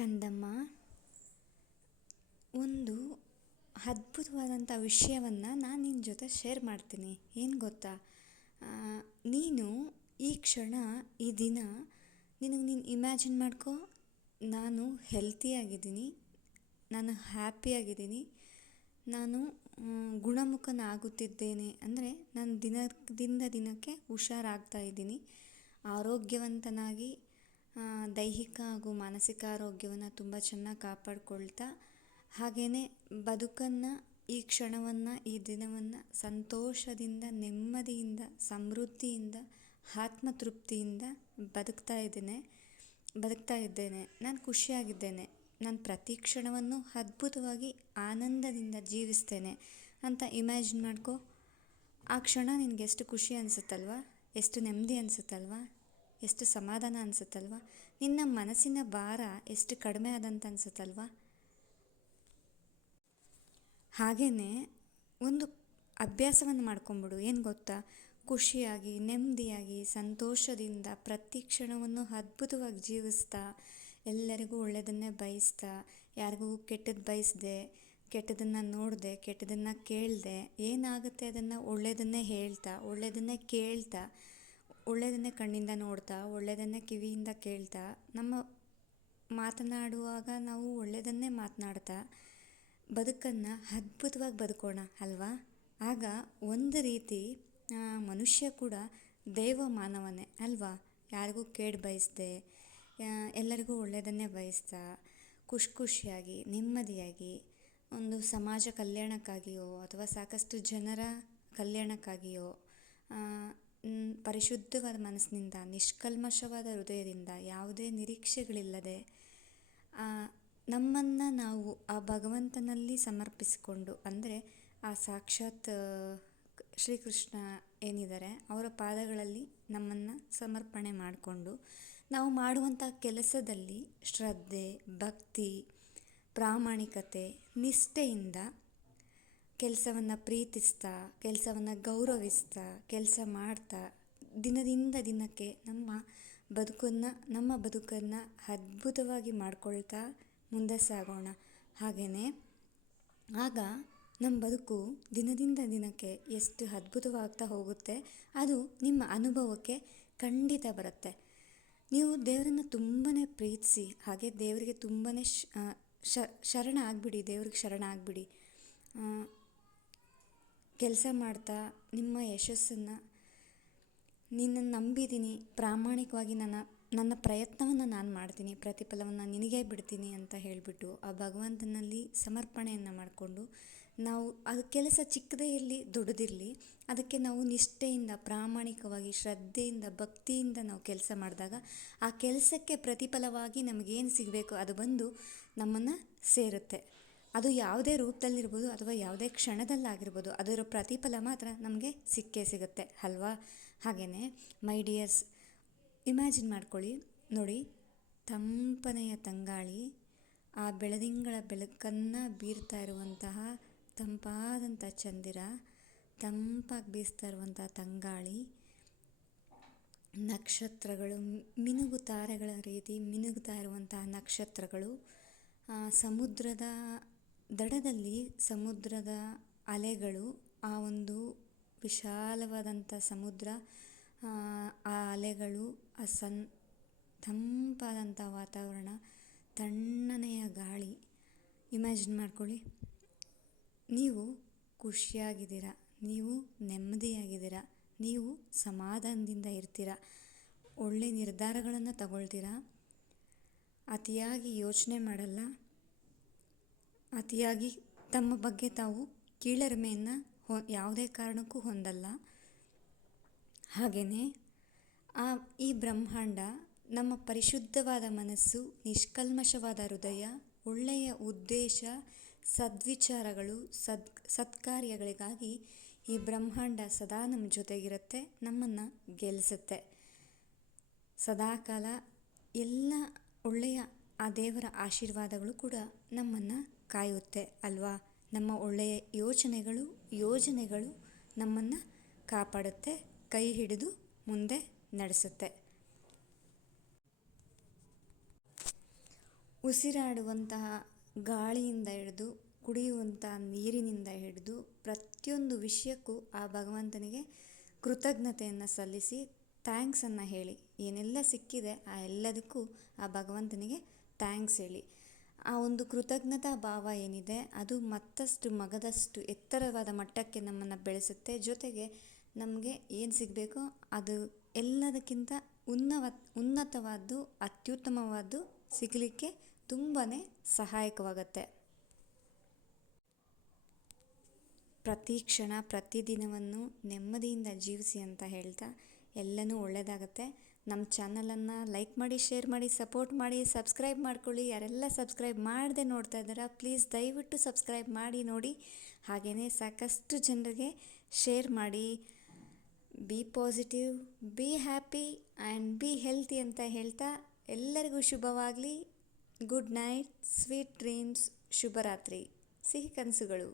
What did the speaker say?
ಕಂದಮ್ಮ, ಒಂದು ಅದ್ಭುತವಾದಂಥ ವಿಷಯವನ್ನು ನಾನು ನಿನ್ನ ಜೊತೆ ಶೇರ್ ಮಾಡ್ತೀನಿ. ಏನು ಗೊತ್ತಾ? ನೀನು ಈ ಕ್ಷಣ, ಈ ದಿನ ನಿನಗೆ ನೀನು ಇಮ್ಯಾಜಿನ್ ಮಾಡ್ಕೋ. ನಾನು ಹೆಲ್ತಿಯಾಗಿದ್ದೀನಿ ನಾನು ಹ್ಯಾಪಿಯಾಗಿದ್ದೀನಿ ನಾನು ಗುಣಮುಖನಾಗುತ್ತಿದ್ದೇನೆ. ಅಂದರೆ ನಾನು ದಿನದಿಂದ ದಿನಕ್ಕೆ ಹುಷಾರಾಗ್ತಾ ಇದ್ದೀನಿ. ಆರೋಗ್ಯವಂತನಾಗಿ ದೈಹಿಕ ಹಾಗೂ ಮಾನಸಿಕ ಆರೋಗ್ಯವನ್ನು ತುಂಬ ಚೆನ್ನಾಗಿ ಕಾಪಾಡಿಕೊಳ್ತಾ ಹಾಗೆಯೇ ಬದುಕನ್ನು ಈ ಕ್ಷಣವನ್ನು, ಈ ದಿನವನ್ನು ಸಂತೋಷದಿಂದ, ನೆಮ್ಮದಿಯಿಂದ, ಸಮೃದ್ಧಿಯಿಂದ, ಆತ್ಮತೃಪ್ತಿಯಿಂದ ಬದುಕ್ತಾ ಇದ್ದೇನೆ. ಬದುಕ್ತಾ ಇದ್ದೇನೆ. ನಾನು ಖುಷಿಯಾಗಿದ್ದೇನೆ. ನಾನು ಪ್ರತಿ ಕ್ಷಣವನ್ನು ಅದ್ಭುತವಾಗಿ ಆನಂದದಿಂದ ಜೀವಿಸ್ತೇನೆ ಅಂತ ಇಮ್ಯಾಜಿನ್ ಮಾಡ್ಕೋ. ಆ ಕ್ಷಣ ನಿನಗೆ ಎಷ್ಟು ಖುಷಿ ಅನಿಸುತ್ತಲ್ವಾ? ಎಷ್ಟು ನೆಮ್ಮದಿ ಅನಿಸುತ್ತಲ್ವ? ಎಷ್ಟು ಸಮಾಧಾನ ಅನಿಸುತ್ತಲ್ವ? ನಿನ್ನ ಮನಸ್ಸಿನ ಭಾರ ಎಷ್ಟು ಕಡಿಮೆ ಆದಂತ ಅನಿಸುತ್ತಲ್ವ? ಹಾಗೆಯೇ ಒಂದು ಅಭ್ಯಾಸವನ್ನು ಮಾಡ್ಕೊಂಬಿಡು. ಏನು ಗೊತ್ತಾ? ಖುಷಿಯಾಗಿ, ನೆಮ್ಮದಿಯಾಗಿ, ಸಂತೋಷದಿಂದ ಪ್ರತಿ ಕ್ಷಣವನ್ನು ಅದ್ಭುತವಾಗಿ ಜೀವಿಸ್ತಾ, ಎಲ್ಲರಿಗೂ ಒಳ್ಳೆಯದನ್ನೇ ಬಯಸ್ತಾ, ಯಾರಿಗೂ ಕೆಟ್ಟದ್ದು ಬಯಸದೆ, ಕೆಟ್ಟದನ್ನು ನೋಡಿದೆ, ಕೆಟ್ಟದನ್ನು ಕೇಳಿದೆ, ಏನಾಗುತ್ತೆ ಅದನ್ನು ಒಳ್ಳೆಯದನ್ನೇ ಹೇಳ್ತಾ, ಒಳ್ಳೆಯದನ್ನೇ ಕೇಳ್ತಾ ಒಳ್ಳೆಯದನ್ನೇ ಕಣ್ಣಿಂದ ನೋಡ್ತಾ, ಒಳ್ಳೆಯದನ್ನೇ ಕಿವಿಯಿಂದ ಕೇಳ್ತಾ, ನಮ್ಮ ಮಾತನಾಡುವಾಗ ನಾವು ಒಳ್ಳೆಯದನ್ನೇ ಮಾತನಾಡ್ತಾ, ಬದುಕನ್ನು ಅದ್ಭುತವಾಗಿ ಬದುಕೋಣ ಅಲ್ವಾ? ಆಗ ಒಂದು ರೀತಿ ಮನುಷ್ಯ ಕೂಡ ದೇವ ಮಾನವನೇ ಅಲ್ವಾ? ಯಾರಿಗೂ ಕೇಡು ಬಯಸದೆ ಎಲ್ಲರಿಗೂ ಒಳ್ಳೆಯದನ್ನೇ ಬಯಸ್ತಾ ಖುಷಿ ಖುಷಿಯಾಗಿ ನೆಮ್ಮದಿಯಾಗಿ, ಒಂದು ಸಮಾಜ ಕಲ್ಯಾಣಕ್ಕಾಗಿಯೋ ಅಥವಾ ಸಾಕಷ್ಟು ಜನರ ಕಲ್ಯಾಣಕ್ಕಾಗಿಯೋ ಪರಿಶುದ್ಧವಾದ ಮನಸ್ಸಿನಿಂದ, ನಿಷ್ಕಲ್ಮಶವಾದ ಹೃದಯದಿಂದ ಯಾವುದೇ ನಿರೀಕ್ಷೆಗಳಿಲ್ಲದೆ ನಮ್ಮನ್ನು ನಾವು ಆ ಭಗವಂತನಲ್ಲಿ ಸಮರ್ಪಿಸಿಕೊಂಡು, ಅಂದರೆ ಆ ಸಾಕ್ಷಾತ್ ಶ್ರೀಕೃಷ್ಣ ಏನಿದ್ದಾರೆ, ಅವರ ಪಾದಗಳಲ್ಲಿ ನಮ್ಮನ್ನು ಸಮರ್ಪಣೆ ಮಾಡಿಕೊಂಡು, ನಾವು ಮಾಡುವಂಥ ಕೆಲಸದಲ್ಲಿ ಶ್ರದ್ಧೆ, ಭಕ್ತಿ, ಪ್ರಾಮಾಣಿಕತೆ, ನಿಷ್ಠೆಯಿಂದ ಕೆಲಸವನ್ನು ಪ್ರೀತಿಸ್ತಾ, ಕೆಲಸವನ್ನು ಗೌರವಿಸ್ತಾ, ಕೆಲಸ ಮಾಡ್ತಾ ದಿನದಿಂದ ದಿನಕ್ಕೆ ನಮ್ಮ ಬದುಕನ್ನು ನಮ್ಮ ಬದುಕನ್ನು ಅದ್ಭುತವಾಗಿ ಮಾಡಿಕೊಳ್ತಾ ಮುಂದೆ ಸಾಗೋಣ. ಹಾಗೆಯೇ ಆಗ ನಮ್ಮ ಬದುಕು ದಿನದಿಂದ ದಿನಕ್ಕೆ ಎಷ್ಟು ಅದ್ಭುತವಾಗ್ತಾ ಹೋಗುತ್ತೆ, ಅದು ನಿಮ್ಮ ಅನುಭವಕ್ಕೆ ಖಂಡಿತ ಬರುತ್ತೆ. ನೀವು ದೇವರನ್ನು ತುಂಬಾ ಪ್ರೀತಿಸಿ, ಹಾಗೆ ದೇವರಿಗೆ ತುಂಬಾ ಶರಣ ಆಗಿಬಿಡಿ, ದೇವ್ರಿಗೆ ಶರಣ ಆಗಿಬಿಡಿ. ಕೆಲಸ ಮಾಡ್ತಾ ನಿಮ್ಮ ಯಶಸ್ಸನ್ನು ನಿನ್ನನ್ನು ನಂಬಿದ್ದೀನಿ ಪ್ರಾಮಾಣಿಕವಾಗಿ ನನ್ನ ನನ್ನ ಪ್ರಯತ್ನವನ್ನು ನಾನು ಮಾಡ್ತೀನಿ. ಪ್ರತಿಫಲವನ್ನು ನಿನಗೇ ಬಿಡ್ತೀನಿ ಅಂತ ಹೇಳಿಬಿಟ್ಟು ಆ ಭಗವಂತನಲ್ಲಿ ಸಮರ್ಪಣೆಯನ್ನು ಮಾಡಿಕೊಂಡು ನಾವು, ಅದು ಕೆಲಸ ಚಿಕ್ಕದೇ ಇರಲಿ, ದೊಡ್ಡದಿರಲಿ, ಅದಕ್ಕೆ ನಾವು ನಿಷ್ಠೆಯಿಂದ, ಪ್ರಾಮಾಣಿಕವಾಗಿ, ಶ್ರದ್ಧೆಯಿಂದ, ಭಕ್ತಿಯಿಂದ ನಾವು ಕೆಲಸ ಮಾಡಿದಾಗ ಆ ಕೆಲಸಕ್ಕೆ ಪ್ರತಿಫಲವಾಗಿ ನಮಗೇನು ಸಿಗಬೇಕು ಅದು ಬಂದು ನಮ್ಮನ್ನು ಸೇರುತ್ತೆ. ಅದು ಯಾವುದೇ ರೂಪದಲ್ಲಿರ್ಬೋದು ಅಥವಾ ಯಾವುದೇ ಕ್ಷಣದಲ್ಲಾಗಿರ್ಬೋದು, ಅದರ ಪ್ರತಿಫಲ ಮಾತ್ರ ನಮಗೆ ಸಿಕ್ಕೇ ಸಿಗುತ್ತೆ, ಅಲ್ವಾ? ಹಾಗೆಯೇ ಮೈ ಡಿಯರ್ಸ್ ಇಮ್ಯಾಜಿನ್ ಮಾಡ್ಕೊಳ್ಳಿ. ನೋಡಿ, ತಂಪನೆಯ ತಂಗಾಳಿ ಆ ಬೆಳದಿಂಗಳ ಬೆಳಕನ್ನು ಬೀರ್ತಾ ಇರುವಂತಹ ತಂಪಾದಂಥ ಚಂದಿರ, ತಂಪಾಗಿ ಬೀಸ್ತಾ ಇರುವಂಥ ತಂಗಾಳಿ, ನಕ್ಷತ್ರಗಳು ಮಿನುಗು ತಾರೆಗಳ ರೀತಿ ಮಿನುಗ್ತಾ ಇರುವಂತಹ ನಕ್ಷತ್ರಗಳು ಸಮುದ್ರದ ದಡದಲ್ಲಿ ಸಮುದ್ರದ ಅಲೆಗಳು ಆ ಒಂದು ವಿಶಾಲವಾದಂಥ ಸಮುದ್ರ, ಆ ಅಲೆಗಳು, ಆ ಸನ್ ತಂಪಾದಂಥ ವಾತಾವರಣ, ತಣ್ಣನೆಯ ಗಾಳಿ. ಇಮ್ಯಾಜಿನ್ ಮಾಡ್ಕೊಳ್ಳಿ. ನೀವು ಖುಷಿಯಾಗಿದ್ದೀರ? ನೀವು ನೆಮ್ಮದಿಯಾಗಿದ್ದೀರ? ನೀವು ಸಮಾಧಾನದಿಂದ ಇರ್ತೀರ? ಒಳ್ಳೆ ನಿರ್ಧಾರಗಳನ್ನು ತಗೊಳ್ತೀರ? ಅತಿಯಾಗಿ ಯೋಚನೆ ಮಾಡಲ್ಲ? ಅತಿಯಾಗಿ ತಮ್ಮ ಬಗ್ಗೆ ತಾವು ಕೀಳರಿಮೆಯನ್ನು ಯಾವುದೇ ಕಾರಣಕ್ಕೂ ಹೊಂದಲ್ಲ. ಹಾಗೆಯೇ ಆ, ಈ ಬ್ರಹ್ಮಾಂಡ ನಮ್ಮ ಪರಿಶುದ್ಧವಾದ ಮನಸ್ಸು, ನಿಷ್ಕಲ್ಮಶವಾದ ಹೃದಯ, ಒಳ್ಳೆಯ ಉದ್ದೇಶ, ಸದ್ವಿಚಾರಗಳು, ಸದ್, ಸತ್ಕಾರ್ಯಗಳಿಗಾಗಿ ಈ ಬ್ರಹ್ಮಾಂಡ ಸದಾ ನಮ್ಮ ಜೊತೆಗಿರುತ್ತೆ, ನಮ್ಮನ್ನು ಗೆಲ್ಲಿಸುತ್ತೆ ಸದಾಕಾಲ ಎಲ್ಲ ಒಳ್ಳೆಯ ಆ ದೇವರ ಆಶೀರ್ವಾದಗಳು ಕೂಡ ನಮ್ಮನ್ನು ಕಾಯುತ್ತೆ, ಅಲ್ವಾ? ನಮ್ಮ ಒಳ್ಳೆಯ ಯೋಚನೆಗಳು, ಯೋಜನೆಗಳು ನಮ್ಮನ್ನು ಕಾಪಾಡುತ್ತೆ, ಕೈ ಹಿಡಿದು ಮುಂದೆ ನಡೆಸುತ್ತೆ. ಉಸಿರಾಡುವಂತಹ ಗಾಳಿಯಿಂದ ಹಿಡಿದು, ಕುಡಿಯುವಂಥ ನೀರಿನಿಂದ ಹಿಡಿದು ಪ್ರತಿಯೊಂದು ವಿಷಯಕ್ಕೂ ಆ ಭಗವಂತನಿಗೆ ಕೃತಜ್ಞತೆಯನ್ನು ಸಲ್ಲಿಸಿ ಥ್ಯಾಂಕ್ಸನ್ನು ಹೇಳಿ. ಏನೆಲ್ಲ ಸಿಕ್ಕಿದೆ ಆ ಎಲ್ಲದಕ್ಕೂ ಆ ಭಗವಂತನಿಗೆ ಥ್ಯಾಂಕ್ಸ್ ಹೇಳಿ. ಆ ಒಂದು ಕೃತಜ್ಞತಾ ಭಾವ ಏನಿದೆ, ಅದು ಮತ್ತಷ್ಟು ಮಗದಷ್ಟು ಎತ್ತರವಾದ ಮಟ್ಟಕ್ಕೆ ನಮ್ಮನ್ನು ಬೆಳೆಸುತ್ತೆ. ಜೊತೆಗೆ ನಮಗೆ ಏನು ಸಿಗಬೇಕೋ ಅದು ಎಲ್ಲದಕ್ಕಿಂತ ಉನ್ನವ, ಉನ್ನತವಾದ್ದು, ಅತ್ಯುತ್ತಮವಾದ್ದು ಸಿಗಲಿಕ್ಕೆ ತುಂಬಾ ಸಹಾಯಕವಾಗತ್ತೆ. ಪ್ರತಿ ಕ್ಷಣ ಪ್ರತಿದಿನವನ್ನು ನೆಮ್ಮದಿಯಿಂದ ಜೀವಿಸಿ ಅಂತ ಹೇಳ್ತಾ ಎಲ್ಲನೂ ಒಳ್ಳೆಯದಾಗತ್ತೆ ನಮ್ಮ ಚಾನಲನ್ನು ಲೈಕ್ ಮಾಡಿ, ಶೇರ್ ಮಾಡಿ, ಸಪೋರ್ಟ್ ಮಾಡಿ, ಸಬ್ಸ್ಕ್ರೈಬ್ ಮಾಡ್ಕೊಳ್ಳಿ. ಯಾರೆಲ್ಲ ಸಬ್ಸ್ಕ್ರೈಬ್ ಮಾಡದೆ ನೋಡ್ತಾ ಇದ್ದಾರಾ, ಪ್ಲೀಸ್ ದಯವಿಟ್ಟು ಸಬ್ಸ್ಕ್ರೈಬ್ ಮಾಡಿ, ನೋಡಿ. ಹಾಗೆಯೇ ಸಾಕಷ್ಟು ಜನರಿಗೆ ಶೇರ್ ಮಾಡಿ. Be positive, be happy and be healthy ಅಂತ ಹೇಳ್ತಾ ಎಲ್ಲರಿಗೂ ಶುಭವಾಗಲಿ. ಗುಡ್ ನೈಟ್, ಸ್ವೀಟ್ ಡ್ರೀಮ್ಸ್, ಶುಭರಾತ್ರಿ. ಸಿಹಿ ಕನಸುಗಳು.